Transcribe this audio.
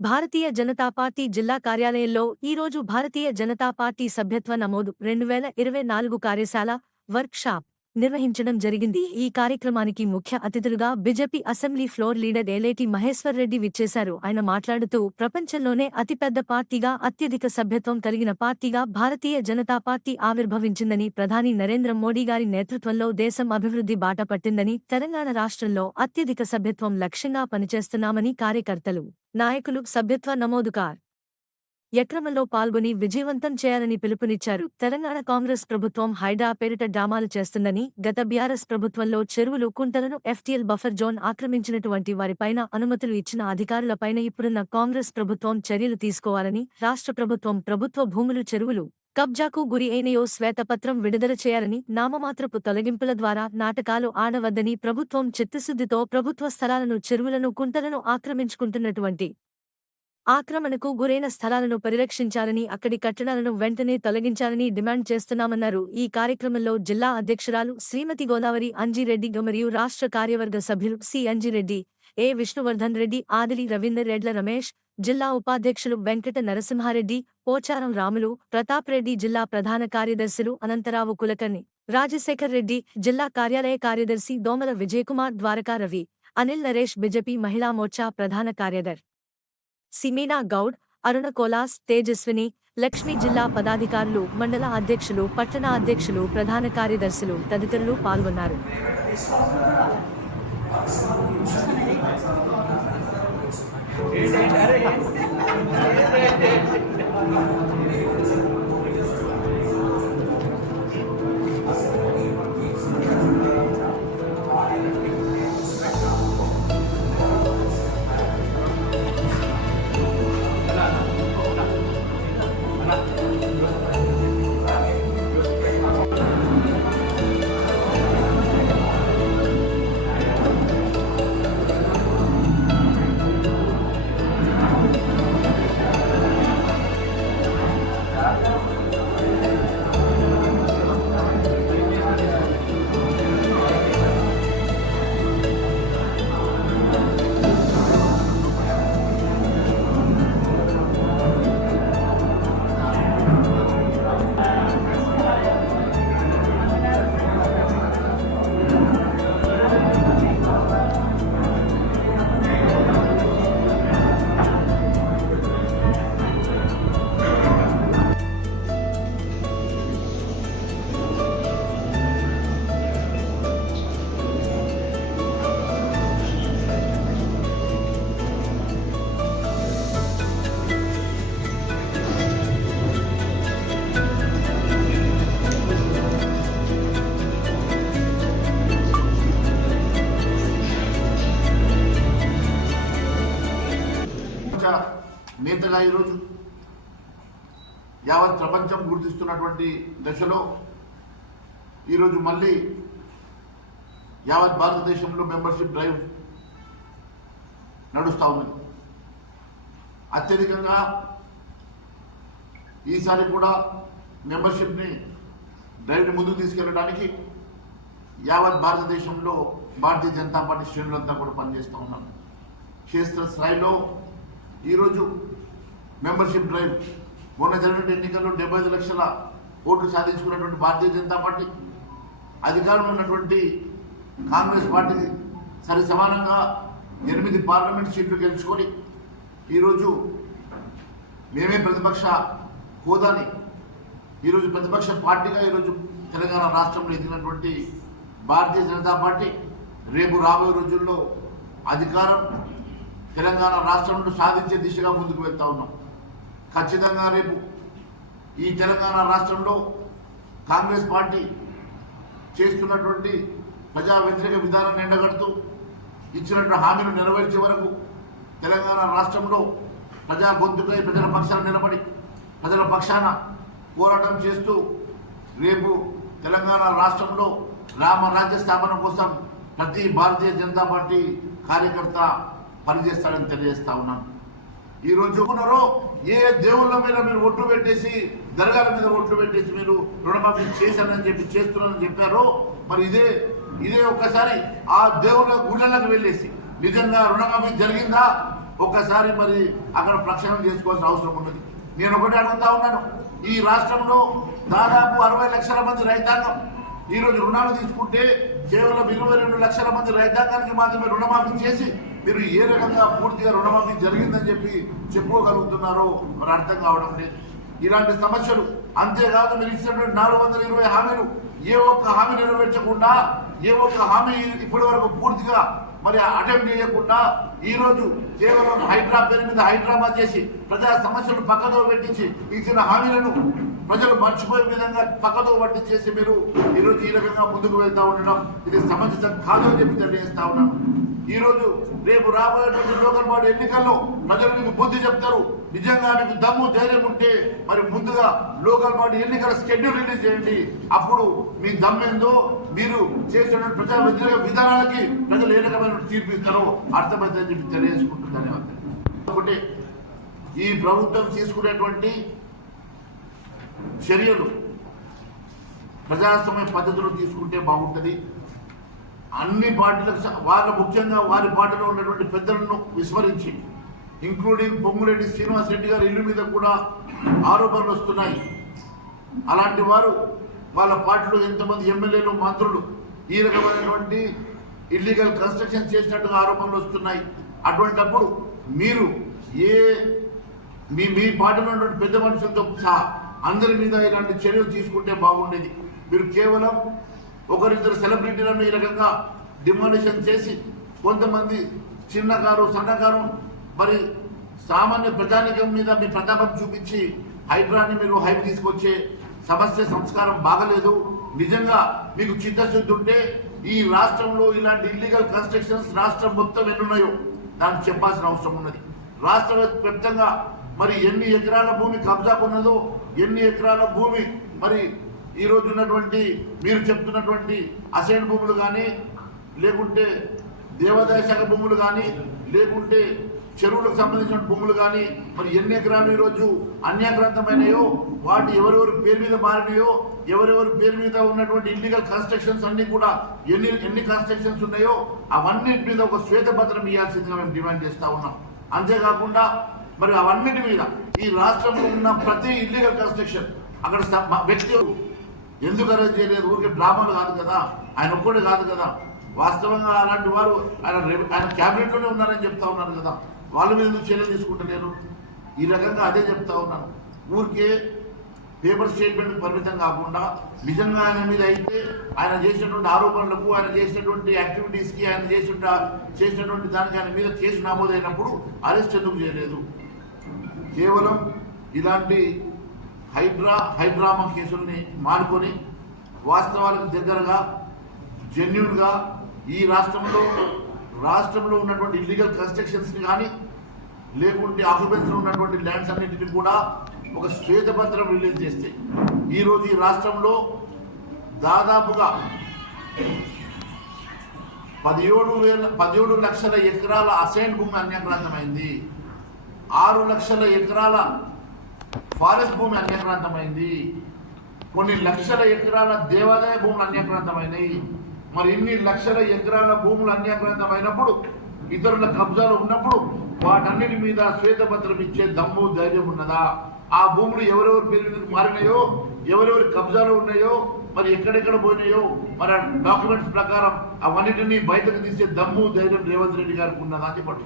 Bharatiya Janata party జిల్లా కార్యాలయంలో ఈరోజు భారతీయ జనతా పార్టీ సభ్యత్వ నమోదు రెండు వేల ఇరవై నాలుగు కార్యశాల వర్క్షాప్. నిర్వహించడం జరిగింది. ఈ కార్యక్రమానికి ముఖ్య అతిథులుగా BJP assembly floor leader Eleti Maheshwar Reddy విచ్చేశారు. ఆయన మాట్లాడుతూ ప్రపంచంలోనే అతిపెద్ద పార్టీగా అత్యధిక సభ్యత్వం కలిగిన పార్టీగా భారతీయ జనతా పార్టీ ఆవిర్భవించిందని ప్రధాని నరేంద్ర మోడీ గారి నేతృత్వంలో దేశం అభివృద్ధి బాట పట్టిందని తెలంగాణ రాష్ట్రంలో అత్యధిక సభ్యత్వం లక్ష్యంగా పనిచేస్తున్నామని కార్యకర్తలు నాయకులు సభ్యత్వ నమోదుకార్ యక్రమంలో పాల్గొని విజయవంతం చేయాలని పిలుపునిచ్చారు. తెలంగాణ కాంగ్రెస్ ప్రభుత్వం హైడా పేరిట డ్రామాలు చేస్తుందని గత బీఆర్ఎస్ ప్రభుత్వంలో చెరువులు కుంటలను ఎఫ్టీఎల్ బఫర్ జోన్ ఆక్రమించినటువంటి వారిపైన అనుమతులు ఇచ్చిన అధికారులపైన ఇప్పుడున్న కాంగ్రెస్ ప్రభుత్వం చర్యలు తీసుకోవాలని రాష్ట్ర ప్రభుత్వం ప్రభుత్వ భూములు చెరువులు కబ్జాకు గురి అయినయో శ్వేతపత్రం విడుదల చేయాలని నామమాత్రపు తొలగింపుల ద్వారా నాటకాలు ఆడవద్దని ప్రభుత్వం చిత్తశుద్ధితో ప్రభుత్వ స్థలాలను చెరువులను కుంటలను ఆక్రమించుకుంటున్నటువంటి ఆక్రమణకు గురైన స్థలాలను పరిరక్షించాలని అక్కడి కట్టడాలను వెంటనే తొలగించాలని డిమాండ్ చేస్తున్నామన్నారు. ఈ కార్యక్రమంలో జిల్లా అధ్యక్షురాలు శ్రీమతి గోదావరి అంజిరెడ్డి మరియు రాష్ట్ర కార్యవర్గ సభ్యులు సి. అంజిరెడ్డి ఏ. విష్ణువర్ధన్ రెడ్డి ఆదిలి రవీందర్ రెడ్ల రమేష్ జిల్లా ఉపాధ్యక్షులు వెంకట నరసింహారెడ్డి పోచారం రాములు ప్రతాప్ రెడ్డి జిల్లా ప్రధాన కార్యదర్శులు అనంతరావు కులకర్ణి రాజశేఖర్ రెడ్డి జిల్లా కార్యాలయ కార్యదర్శి దోమల విజయకుమార్ ద్వారకా రవి అనిల్ నరేష్ బిజెపి మహిళా మోర్చా ప్రధాన కార్యదర్. సిమీనా గౌడ్ అరుణ కోలాస్ తేజస్విని లక్ష్మీ జిల్లా పదాధికారులు మండల అధ్యక్షులు పట్టణ అధ్యక్షులు ప్రధాన కార్యదర్శులు తదితరులు పాల్గొన్నారు. ప్రపంచ నేతగా ఈరోజు? యావత్ ప్రపంచం గుర్తిస్తున్నటువంటి దశలో ఈరోజు మళ్ళీ యావత్ భారతదేశంలో మెంబర్షిప్ డ్రైవ్ నడుస్తూ ఉన్నది. అత్యధికంగా ఈసారి కూడా మెంబర్షిప్ని డ్రైవ్ని ముందుకు తీసుకెళ్ళడానికి యావత్ భారతదేశంలో భారతీయ జనతా పార్టీ శ్రేణులంతా కూడా పనిచేస్తూ ఉన్నారు. క్షేత్ర స్థాయిలో ఈరోజు మెంబర్షిప్ డ్రైవ్. మొన్న జరిగిన ఎన్నికల్లో డెబ్బై ఐదు లక్షల ఓట్లు సాధించుకున్నటువంటి భారతీయ జనతా పార్టీ. అధికారంలో ఉన్నటువంటి కాంగ్రెస్ పార్టీ సరి సమానంగా ఎనిమిది పార్లమెంట్ సీట్లు గెలుచుకొని ఈరోజు మేమే ప్రతిపక్ష హోదాని. ఈరోజు ప్రతిపక్ష పార్టీగా ఈరోజు తెలంగాణ రాష్ట్రంలో ఎదిగినటువంటి భారతీయ జనతా పార్టీ రేపు రాబోయే రోజుల్లో అధికారం తెలంగాణ రాష్ట్రంలో సాధించే దిశగా ముందుకు వెళ్తా ఉన్నాం. ఖచ్చితంగా రేపు ఈ తెలంగాణ రాష్ట్రంలో కాంగ్రెస్ పార్టీ చేస్తున్నటువంటి ప్రజా వ్యతిరేక విధానాన్ని ఎండగడుతూ ఇచ్చినటువంటి హామీలు నెరవేర్చే వరకు తెలంగాణ రాష్ట్రంలో ప్రజా గొంతుకై ప్రజల పక్షాన నిలబడి ప్రజల పక్షాన పోరాటం చేస్తూ రేపు తెలంగాణ రాష్ట్రంలో రామరాజ్య స్థాపన కోసం ప్రతి భారతీయ జనతా పార్టీ కార్యకర్త పనిచేస్తాడని తెలియజేస్తా ఉన్నాను. ఈరోజు రోజు ఉన్నారో ఏ దేవుళ్ళ మీద మీరు ఒట్టు పెట్టేసి దర్గాల మీద ఒట్లు పెట్టేసి మీరు రుణమాఫీ చేశానని చెప్పి చేస్తున్నానని చెప్పారో మరి ఇదే ఇదే ఒక్కసారి ఆ దేవుళ్ళ గుళ్ళలకు వెళ్ళేసి నిజంగా రుణమాఫీ జరిగిందా? ఒక్కసారి మరి అక్కడ ప్రక్షాళన చేసుకోవాల్సిన అవసరం ఉన్నది. నేను ఒకటి అడుగుతా ఉన్నాను. ఈ రాష్ట్రంలో దాదాపు అరవై లక్షల మంది రైతాంగం. ఈరోజు రుణాలు తీసుకుంటే కేవలం ఇరవై రెండు లక్షల మంది రైతాంగానికి మాత్రమే రుణమాఫీ చేసి మీరు ఏ రకంగా పూర్తిగా రుణమాఫీ జరిగిందని చెప్పి చెప్పుకోగలుగుతున్నారో మరి అర్థం కావడం లేదు. ఇలాంటి సమస్యలు అంతేకాదు మీరు ఇచ్చినటువంటి నాలుగు వందల ఇరవై హామీలు ఏ ఒక్క హామీ నెరవేర్చకుండా ఏ ఒక్క హామీ ఇప్పటి వరకు పూర్తిగా మరి అటెంప్ట్ చేయకుండా ఈరోజు కేవలం హైడ్రా పేరు మీద హైదరాబాద్ చేసి ప్రజా సమస్యలు పక్కదో పెట్టించి ఇచ్చిన హామీలను ప్రజలు మర్చిపోయే విధంగా పక్కదో పట్టించేసి మీరు ఈ రోజు ఈ రకంగా ముందుకు వెళ్తూ ఉండడం ఇది సమంజసం కాదు అని చెప్పి తెలియజేస్తా ఉన్నాను. ఈ రోజు రేపు రాబోయేటువంటి లోకల్ బాడీ ఎన్నికల్లో ప్రజలు మీకు బుద్ధి చెప్తారు. నిజంగా మీకు దమ్ము ధైర్యం ఉంటే మరి ముందుగా లోకల్ బాడీ ఎన్నికల షెడ్యూల్ రిలీజ్ చేయండి. అప్పుడు మీ దమ్మేందో మీరు చేసినటువంటి ప్రజా వ్యతిరేక విధానాలకి ప్రజలు ఏ రకమైన తీర్పు ఇస్తారో అర్థమైందని చెప్పి తెలియజేసుకుంటూ ధన్యవాదాలు. ఒకటి ఈ ప్రభుత్వం తీసుకునేటువంటి చర్యలు ప్రజాస్వామ్య పద్ధతులు తీసుకుంటే బాగుంటుంది. అన్ని పార్టీలకు వాళ్ళ ముఖ్యంగా వారి పార్టీలో ఉన్నటువంటి పెద్దలను విస్మరించి ఇంక్లూడింగ్ పొంగురెడ్డి శ్రీనివాస్ రెడ్డి గారి ఇల్లు మీద కూడా ఆరోపణలు వస్తున్నాయి. అలాంటి వారు వాళ్ళ పార్టీలో ఎంతమంది ఎమ్మెల్యేలు మంత్రులు ఈ రకమైనటువంటి ఇల్లీగల్ కన్స్ట్రక్షన్ చేసినట్టుగా ఆరోపణలు వస్తున్నాయి. అటువంటప్పుడు మీరు ఏ మీ మీ పార్టీలో ఉన్నటువంటి పెద్ద మనుషులతో సహా అందరి మీద ఇలాంటి చర్యలు తీసుకుంటే బాగుండేది. మీరు కేవలం ఒకరిద్దరు సెలబ్రిటీలను ఈ రకంగా డిమాండేషన్ చేసి కొంతమంది చిన్నకారు సన్నకారు మరి సామాన్య ప్రజానికం మీద మీ ప్రతాపం చూపించి హైడ్రాన్ని మీరు హైప్ తీసుకొచ్చే సమస్య సంస్కారం బాగలేదు. నిజంగా మీకు చిత్తశుద్ధి ఉంటే ఈ రాష్ట్రంలో ఇలాంటి ఇల్లీగల్ కన్స్ట్రక్షన్స్ రాష్ట్రం మొత్తం ఎన్నున్నాయో దానికి చెప్పాల్సిన అవసరం ఉన్నది. రాష్ట్ర వ్యాప్తంగా మరి ఎన్ని ఎకరాల భూమి కబ్జాకున్నదో ఎన్ని ఎకరాల భూమి మరి ఈ ఉన్నటువంటి మీరు చెప్తున్నటువంటి అసైన్ భూములు కానీ లేకుంటే దేవాదాయ శాఖ భూములు కానీ లేకుంటే చెరువులకు సంబంధించిన భూములు కానీ మరి ఎన్ని ఎకరాలు ఈరోజు అన్యాక్రాంతమైనయో వాటి ఎవరెవరి పేరు మీద మారినాయో ఎవరెవరి పేరు మీద ఉన్నటువంటి ఇల్లీగల్ కన్స్ట్రక్షన్స్ అన్ని కూడా ఎన్ని ఎన్ని కన్స్ట్రక్షన్స్ ఉన్నాయో అవన్నిటి మీద ఒక శ్వేతపత్రం ఇవ్వాల్సిందిగా మేము డిమాండ్ చేస్తూ ఉన్నాం. అంతేకాకుండా మరి అవన్నిటి మీద ఈ రాష్ట్రంలో ఉన్న ప్రతి ఇల్లీగల్ కన్స్ట్రక్షన్ అక్కడ వ్యక్తి ఎందుకు అరెస్ట్ చేయలేదు? ఊరికి డ్రామాలు కాదు కదా? ఆయన ఒక్కడే కాదు కదా? వాస్తవంగా అలాంటి వారు ఆయన ఆయన క్యాబినెట్లోనే ఉన్నారని చెప్తా ఉన్నారు కదా? వాళ్ళ మీద ఎందుకు చర్యలు తీసుకుంటలేరు? ఈ రకంగా అదే చెప్తా ఉన్నాను ఊరికే పేపర్ స్టేట్మెంట్ పరిమితం కాకుండా నిజంగా ఆయన మీద అయితే ఆయన చేసినటువంటి ఆరోపణలకు ఆయన చేసినటువంటి యాక్టివిటీస్కి ఆయన చేసిన చేసినటువంటి దానికి ఆయన మీద కేసు నమోదైనప్పుడు అరెస్ట్ ఎందుకు చేయలేదు? కేవలం ఇలాంటి హైడ్రా హైడ్రామా కేసుల్ని మానుకొని వాస్తవాలకు దగ్గరగా జెన్యున్గా ఈ రాష్ట్రంలో రాష్ట్రంలో ఉన్నటువంటి ఇల్లీగల్ కన్స్ట్రక్షన్స్ని కానీ లేకుంటే ఆక్యుపెన్స్లో ఉన్నటువంటి ల్యాండ్స్ అన్నింటినీ కూడా ఒక శ్వేతపత్రం రిలీజ్ చేస్తే ఈరోజు ఈ రాష్ట్రంలో దాదాపుగా పదిహేడు వేల పదిహేడు లక్షల ఎకరాల అసైన్ భూమి అన్యాక్రాంతమైంది. ఆరు లక్షల ఎకరాల ఫారెస్ట్ భూమి అన్యాక్రాంతమైంది. కొన్ని లక్షల ఎకరాల దేవాదాయ భూములు అన్యాక్రాంతమైనవి మరి ఇన్ని లక్షల ఎకరాల భూములు అన్యక్రాంతమైనప్పుడు ఇతరుల కబ్జాలు ఉన్నప్పుడు వాటన్నిటి మీద శ్వేతపత్రం ఇచ్చే దమ్ము ధైర్యం ఉన్నదా? ఆ భూములు ఎవరెవరి పేరు మీద మారినాయో ఎవరెవరి కబ్జాలు ఉన్నాయో మరి ఎక్కడెక్కడ పోయినాయో మరి డాక్యుమెంట్స్ ప్రకారం అవన్నిటిని బయటకు తీసే దమ్ము ధైర్యం రేవంత్ రెడ్డి గారికి ఉన్నదా అని చెప్పండి.